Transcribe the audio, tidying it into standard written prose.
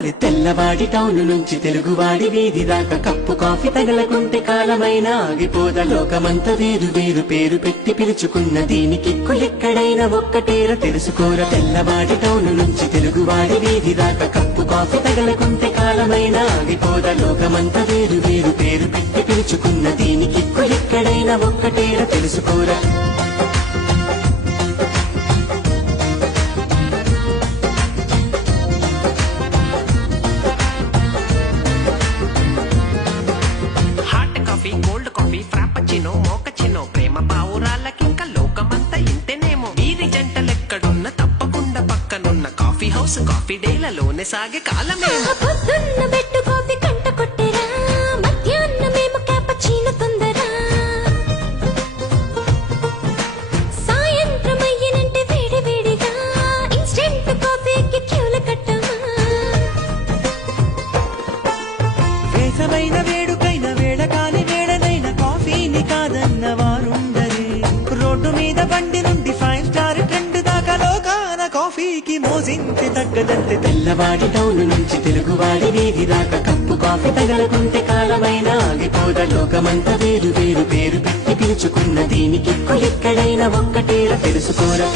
తెల్లవాడి town నుంచి తెలుగువాడి వీధి దాకా కప్పు కాఫీ తగలకుంటే కాలమైనా ఆగిపోద. లోకమంత వేరు వేరు పేరు పెట్టి పిలుచుకున్న దీనికిక్కు ఎక్కడైనా ఒక్కటేర తెలుసుకోర. తెల్లవాడి టౌను నుంచి తెలుగువాడి వీధి దాకా కప్పు కాఫీ తగలకుంటే కాలమైనా ఆగిపోద. లోకమంత వేరు వేరు పేరు పెట్టి పిలుచుకున్న దీనికిక్కు ఎక్కడైనా ఒక్కటేర తెలుసుకోర. కోల్డ్ కాఫీ ఫ్రాపచినో మోకచినో ప్రేమ పావురాలకింక లోకమంతా ఇంతేనేమో. వీరి జంటలెక్కడున్న తప్పకుండా పక్కనున్న కాఫీ హౌస్ కాఫీ డేలలోనే సాగే కాలమేమో. వేడుకైన వేళ కాని వేళనైన కాఫీని కాదన్న వారుండరే. రోడ్డు మీద బండి నుండి 5 స్టార్ ట్రెండ్ దాకా లోకాన కాఫీకి మోజింతే తగ్గదంతే. తెల్లవాడి టౌను నుంచి తెలుగువాడి వీధి దాకా కప్పు కాఫీ తగలకుంటే కాలమైనా ఆగిపోద. లోకమంతా వేరు వేరు పేరు పెట్టి పిలుచుకున్న దీనికిక్కు ఎక్కడైనా ఒక్కటేర తెలుసుకోరా.